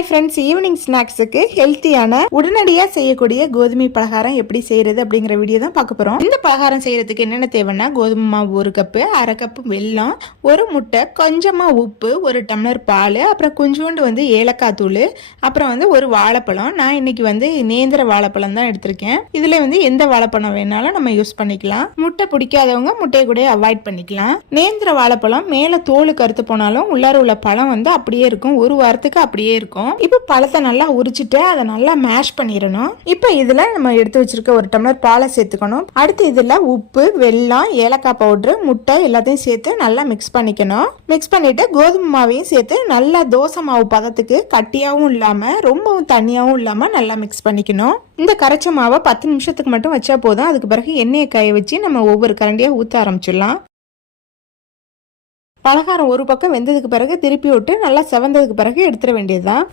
Hi friends, evening ஸ்நாக்ஸுக்கு ஹெல்த்தியான உடனடியாக செய்யக்கூடிய கோதுமை பலகாரம் எப்படி செய்யறது அப்படிங்கிற வீடியோ தான் பார்க்க போகிறோம். இந்த பலகாரம் செய்யறதுக்கு என்னென்ன தேவைன்னா, கோதுமை மாவு 1 கப்பு, 1/2 கப்பு வெல்லம், 1 முட்டை, கொஞ்சமாக உப்பு, 1 டம்ளர் பால், அப்புறம் கொஞ்சோண்டு ஏலக்காய் தூள், அப்புறம் 1 வாழைப்பழம். நான் இன்னைக்கு நேந்திர வாழைப்பழம் தான் எடுத்திருக்கேன். இதில் எந்த வாழைப்பழம் வேணாலும் நம்ம யூஸ் பண்ணிக்கலாம். முட்டை பிடிக்காதவங்க முட்டையை கூட அவாய்ட் பண்ணிக்கலாம். நேந்திர வாழைப்பழம் மேலே தோல் கருத்து போனாலும் உள்ளார உள்ள பழம் அப்படியே இருக்கும். 1 வாரத்துக்கு அப்படியே இருக்கும். இப்போ பழத்தை நல்லா உரிச்சிட்டு அதை நல்லா மேஷ் பண்ணிடணும். இப்போ இதுல நம்ம எடுத்து வச்சிருக்க 1 டம்ளர் பாலை சேர்த்துக்கணும். அடுத்து இதுல உப்பு, வெல்லம், ஏலக்காய் பவுடர், முட்டை எல்லாத்தையும் சேர்த்து நல்லா மிக்ஸ் பண்ணிக்கணும். மிக்ஸ் பண்ணிட்டு கோதுமை மாவையும் சேர்த்து நல்லா தோசை மாவு பதத்துக்கு கட்டியாவும் இல்லாம ரொம்பவும் தண்ணியாவும் இல்லாம நல்லா மிக்ஸ் பண்ணிக்கணும். இந்த கரைச்ச மாவை 10 நிமிஷத்துக்கு மட்டும் வச்சா போதும். அதுக்கு பிறகு எண்ணெயை காய வச்சு நம்ம ஒவ்வொரு கரண்டியா ஊத்த ஆரம்பிச்சிடலாம். பலகாரம் ஒரு பக்கம் வெந்ததுக்கு பிறகு திருப்பி விட்டு நல்லா செவந்ததுக்கு பிறகு எடுத்துட வேண்டியதுதான்.